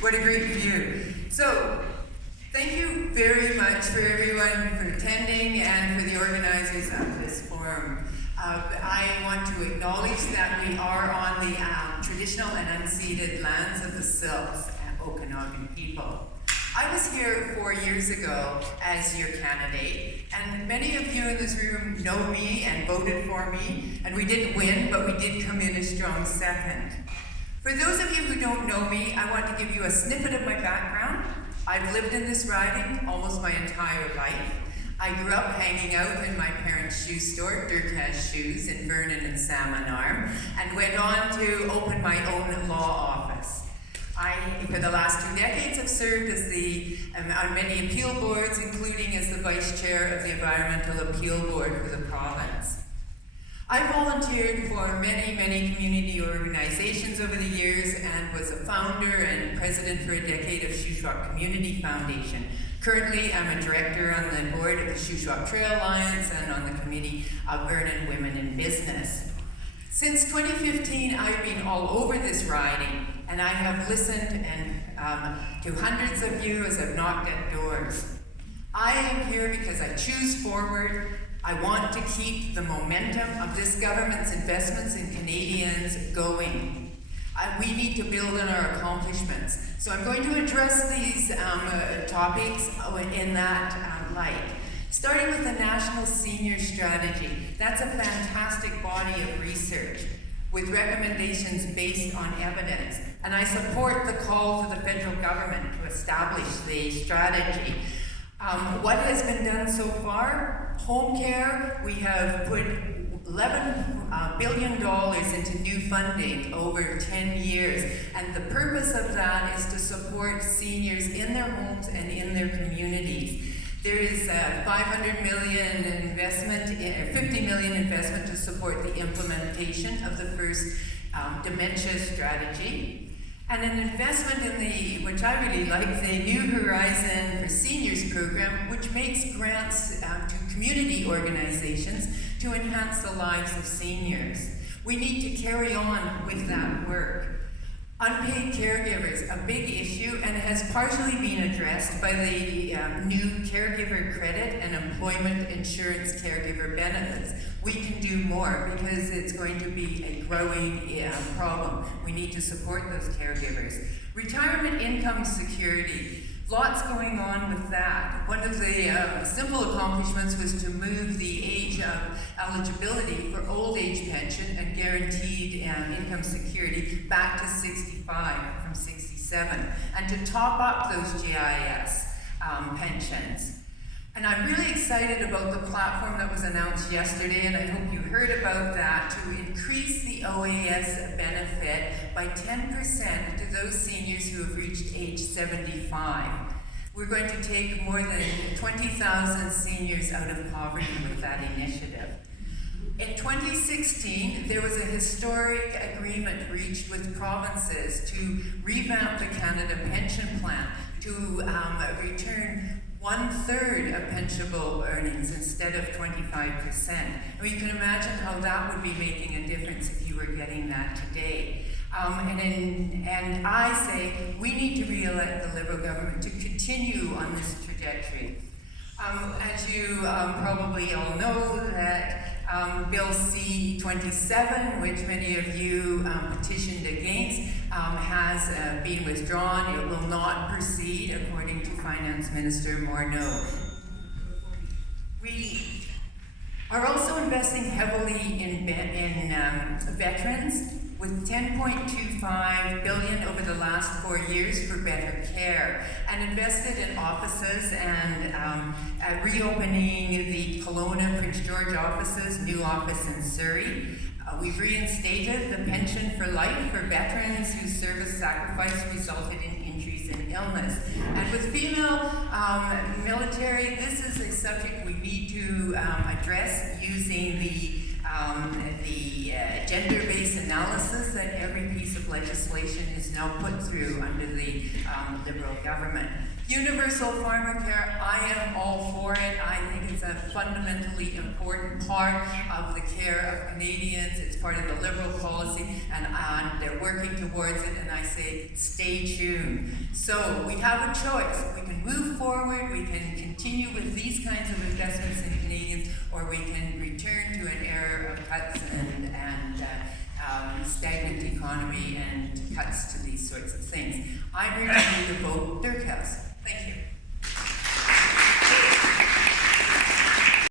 What a great view. So, thank you very much for everyone for attending and for the organizers of this forum. I want to acknowledge that we are on the traditional and unceded lands of the Sept and Okanagan people. I was here 4 years ago as your candidate, and many of you in this room know me and voted for me, and we didn't win, but we did come in a strong second. For those of you who don't know me, I want to give you a snippet of my background. I've lived in this riding almost my entire life. I grew up hanging out in my parents' shoe store, Derkaz Shoes, in Vernon and Salmon Arm, and went on to open my own law office. I, for the last 2 decades, have served as on many appeal boards, including as the vice chair of the Environmental Appeal Board for the province. I volunteered for many community organizations over the years and was a founder and president for a decade of Shuswap Community Foundation. Currently, I'm a director on the board of the Shuswap Trail Alliance and on the committee of Vernon Women in Business. Since 2015, I've been all over this riding, and I have listened to hundreds of you as I've knocked at doors. I am here because I choose forward. I want to keep the momentum of this government's investments in Canadians going. We need to build on our accomplishments. So I'm going to address these topics in that light. Starting with the National Senior Strategy. That's a fantastic body of research with recommendations based on evidence. And I support the call to the federal government to establish the strategy. What has been done so far? Home care, we have put $11 billion into new funding over 10 years. And the purpose of that is to support seniors in their homes and in their communities. There is a $500 million investment, $50 million investment to support the implementation of the first dementia strategy. And an investment in which I really like, the New Horizon for Seniors program, which makes grants to community organizations to enhance the lives of seniors. We need to carry on with that work. Unpaid caregivers, a big issue, and has partially been addressed by the new caregiver credit and employment insurance caregiver benefits. We can do more because it's going to be a growing problem. We need to support those caregivers. Retirement income security, lots going on with that. One of the simple accomplishments was to move the age of eligibility for old age pension and guaranteed income security back to 65 from 67, and to top up those GIS pensions. And I'm really excited about the platform that was announced yesterday, and I hope you heard about that, to increase the OAS benefit by 10% to those seniors who have reached age 75. We're going to take more than 20,000 seniors out of poverty with that initiative. In 2016, there was a historic agreement reached with provinces to revamp the Canada Pension Plan to return 1/3 of pensionable earnings instead of 25%. And you can imagine how that would be making a difference if you were getting that today. And I say we need to re-elect the Liberal government to continue on this trajectory. As you probably all know, that Bill C-27, which many of you petitioned against, has been withdrawn. It will not proceed, according to Finance Minister Morneau. We are also investing heavily in veterans, with $10.25 billion over the last 4 years for better care, and invested in offices and reopening the Kelowna Prince George offices, new office in Surrey. We've reinstated the pension for life for veterans whose service sacrifice resulted in injuries and illness. And with female military, this is a subject we need to address using the gender-based analysis that every piece of legislation is now put through under the Liberal government. Universal pharmacare, I am all for it. I think it's a fundamentally important part of the care of Canadians. It's part of the Liberal policy, and they're working towards it, and I say, stay tuned. So we have a choice. We can move forward, we can continue with these kinds of investments in Canadians, or we can return to an era of cuts and stagnant economy and cuts to these sorts of things. I'm ready to vote Derkaz. Thank you.